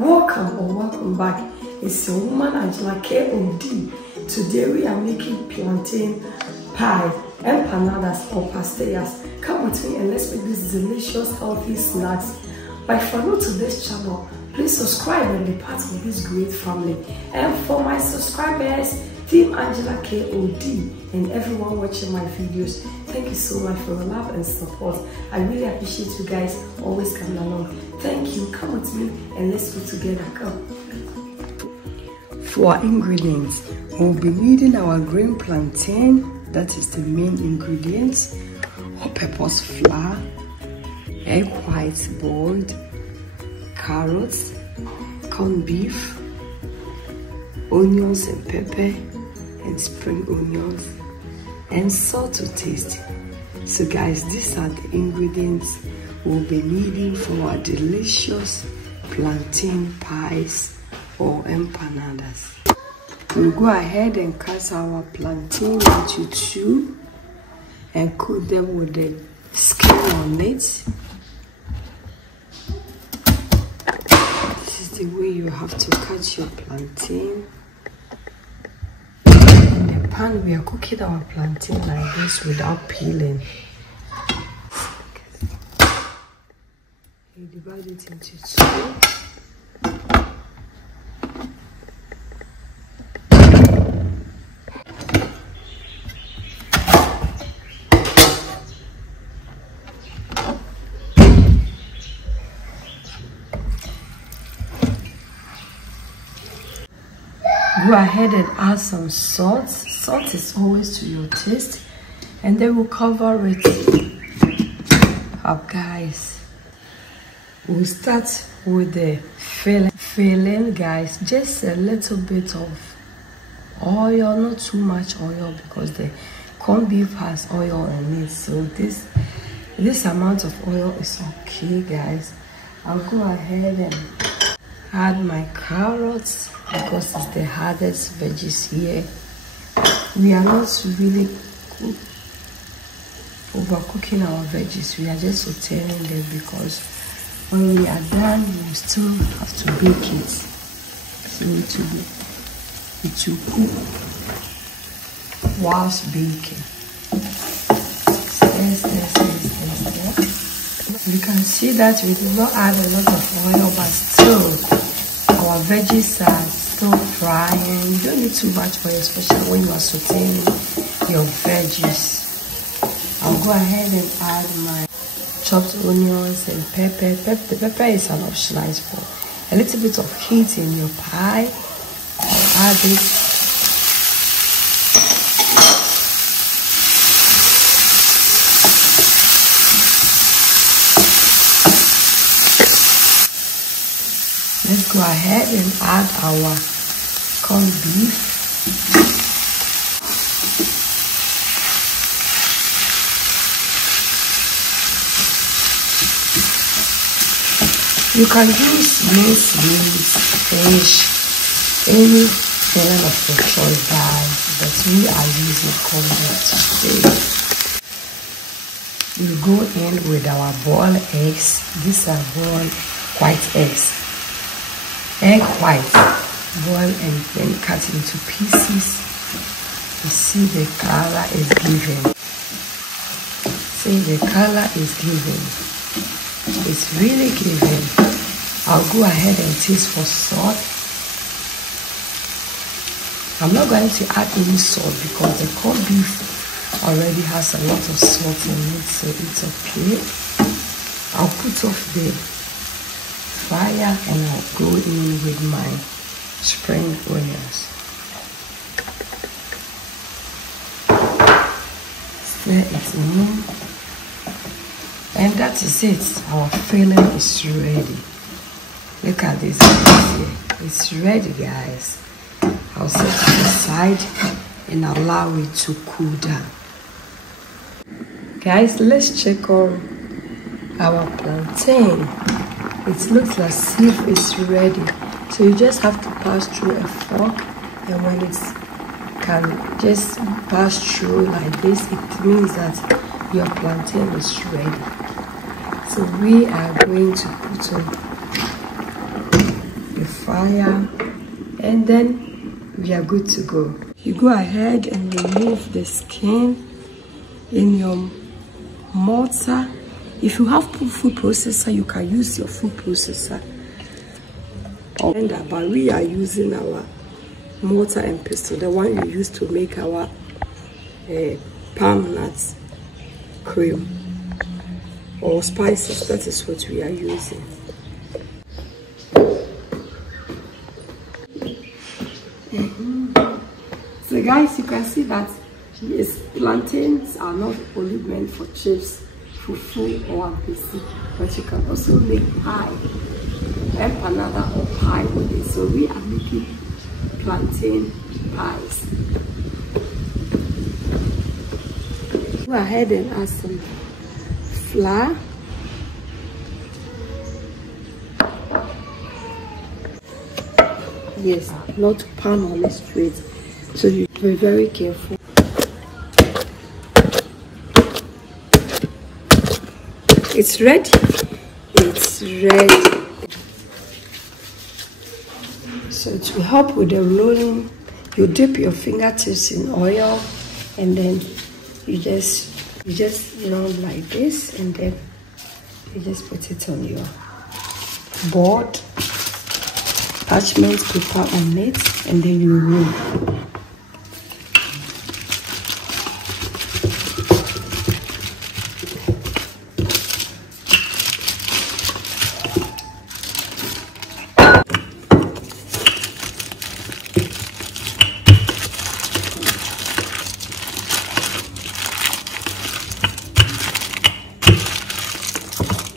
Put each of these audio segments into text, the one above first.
Welcome back. It's your woman Angela KOD. Today we are making plantain pie, empanadas or pastillas. Come with me and let's make these delicious healthy snacks. But if you're new to this channel, please subscribe and be part of this great family. And for my subscribers, Team Angela KOD and everyone watching my videos, thank you so much for your love and support. I really appreciate you guys always coming along. Thank you. Come with me and let's go together. Come. For our ingredients, we'll be needing our green plantain, that is the main ingredients, all-purpose flour, egg whites boiled, carrots, corned beef, onions and pepper, and spring onions, and salt to taste. So guys, these are the ingredients we'll be needing for our delicious plantain pies or empanadas. We'll go ahead and cut our plantain into two and cook them with the skin on it. This is the way you have to cut your plantain. In the pan, we are cooking our plantain like this without peeling. You divide it into two. Go ahead and add some salt. Salt is always to your taste. And then we'll cover it up, guys. We'll start with the filling, guys. Just a little bit of oil, not too much oil because the corned beef has oil in it. So this amount of oil is okay, guys. I'll go ahead and add my carrots because it's the hardest veggies here. We are not really overcooking our veggies. We are just sauteing them because when we are done, we still have to bake it. So it will cook whilst baking. Stir. You can see that we did not add a lot of oil, but still our veggies are still frying. You don't need too much oil, especially when you are sauteing your veggies. I'll go ahead and add my chopped onions and pepper. The pepper is an optional, it's for a little bit of heat in your pie. I'll add it. Let's go ahead and add our corned beef. You can use minced meat, fish, any filling of your choice, guys, but we are using corned beef today. We'll go in with our boiled eggs. These are boiled white eggs. Egg white, boil and then cut into pieces. You see the color is giving. See, the color is giving. It's really giving. I'll go ahead and taste for salt. I'm not going to add any salt because the corned beef already has a lot of salt in it, so it's okay. I'll put off the fire and I'll go in with my spring onions. Stir it in. And that is it. Our filling is ready. Look at this here. It's ready, guys. I'll set it aside and allow it to cool down. Guys, let's check on our plantain. It looks as if it's ready. So you just have to pass through a fork, and when it can just pass through like this, it means that your plantain is ready. So we are going to put on fire, and then we are good to go. You go ahead and remove the skin in your mortar. If you have food processor, you can use your food processor. But we are using our mortar and pestle, the one you use to make our palm nuts cream or spices. That is what we are using. So guys, you can see that yes, plantains are not only meant for chips, fufu or apisi, but you can also make pie, empanada or pie with it. So we are making plantain pies. Go ahead and add some flour. Yes, not pan on it straight. So you be very careful. It's ready. It's ready. So to help with the rolling, you dip your fingertips in oil, and then you just roll like this, and then you just put it on your board, parchment paper on it, and then you roll.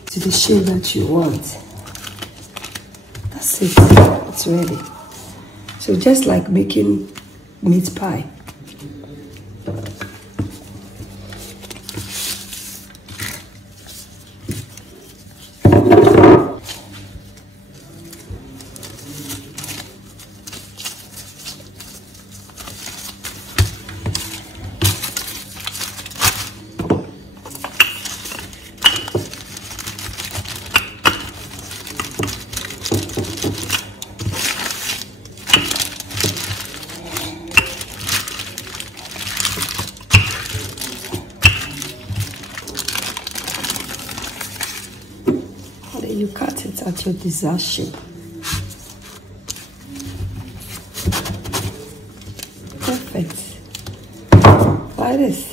To the shape that you want. That's it. It's ready. So just like making meat pie. You cut it at your desired shape. Perfect. Like this.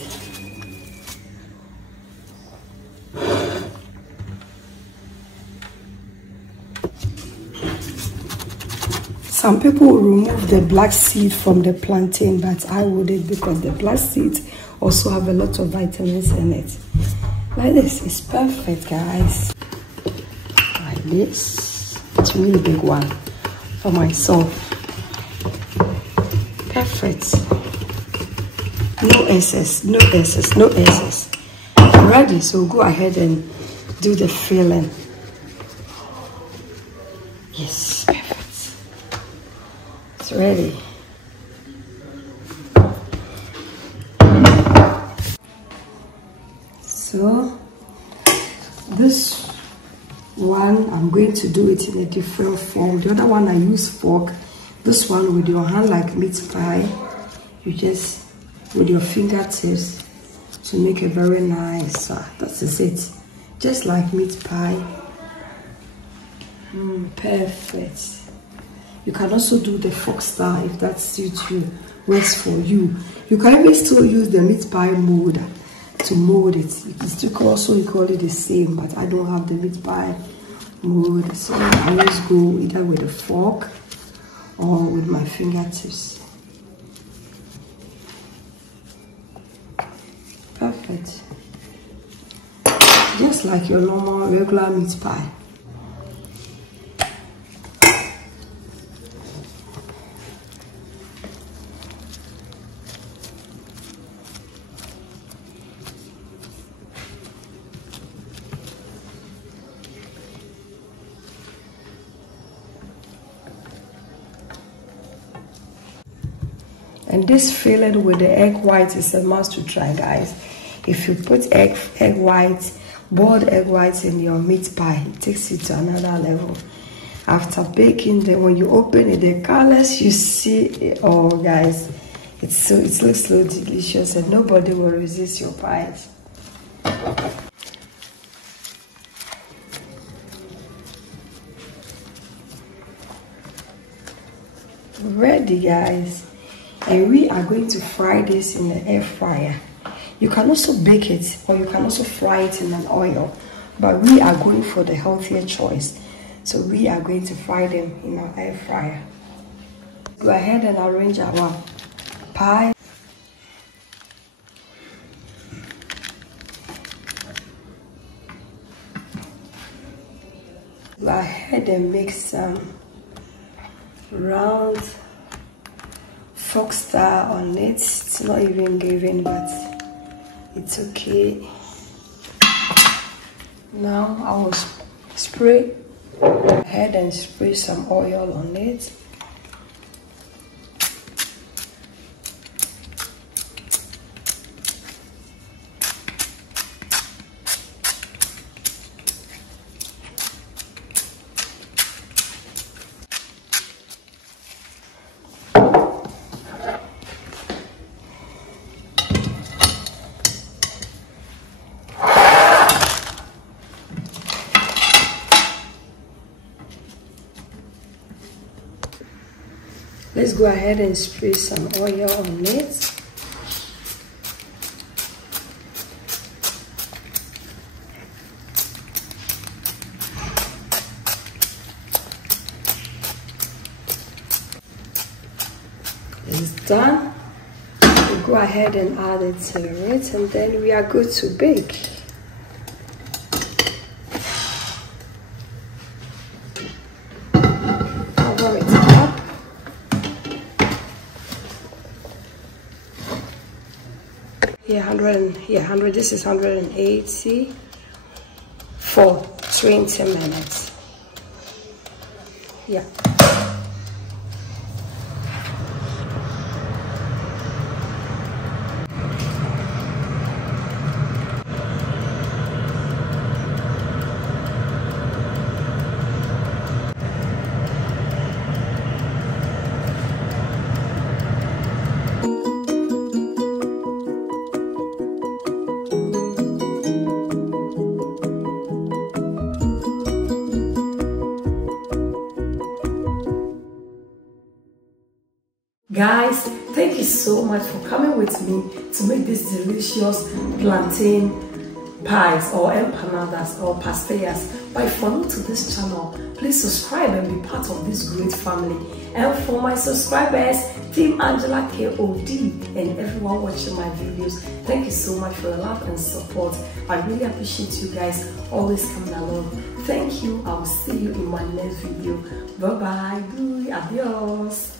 Some people will remove the black seed from the plantain, but I wouldn't, because the black seeds also have a lot of vitamins in it. Like this. It's perfect, guys. This it's a really big one for myself. Perfect. No excess, no excess, no excess. Ready. So go ahead and do the filling. Yes, perfect. It's ready. So this one, I'm going to do it in a different form. The other one I use fork. This one with your hand like meat pie. You just with your fingertips to make a very nice. That is it. Just like meat pie. Perfect. You can also do the fork style if that suits you, works for you. You can even still use the meat pie mold to mold it. You can also call it the same, but I don't have the meat pie mold, so I always go either with a fork or with my fingertips. Perfect. Just like your normal regular meat pie. And this filling with the egg white is a must to try, guys. If you put egg white, boiled egg whites in your meat pie, it takes it to another level. After baking, then when you open it, the colors you see, oh guys, it looks so delicious, and nobody will resist your pies. Ready, guys, and we are going to fry this in the air fryer. You can also bake it, or you can also fry it in an oil, but we are going for the healthier choice, so we are going to fry them in our air fryer. Go ahead and arrange our pie. Go ahead and make some round fork star on it. It's not even given, but it's okay. Now I will spray, go ahead and spray some oil on it. Let's go ahead and spray some oil on it. It's done. We'll go ahead and add it to it, and then we are good to bake. Cover it up. Yeah, 100. This is 180 for 20 minutes. Yeah. Guys, thank you so much for coming with me to make this delicious plantain pies or empanadas or pastillas. But if you're new to this channel, please subscribe and be part of this great family. And for my subscribers, Team Angela KOD, and everyone watching my videos, thank you so much for your love and support. I really appreciate you guys always coming along. Thank you. I will see you in my next video. Bye bye. Adios.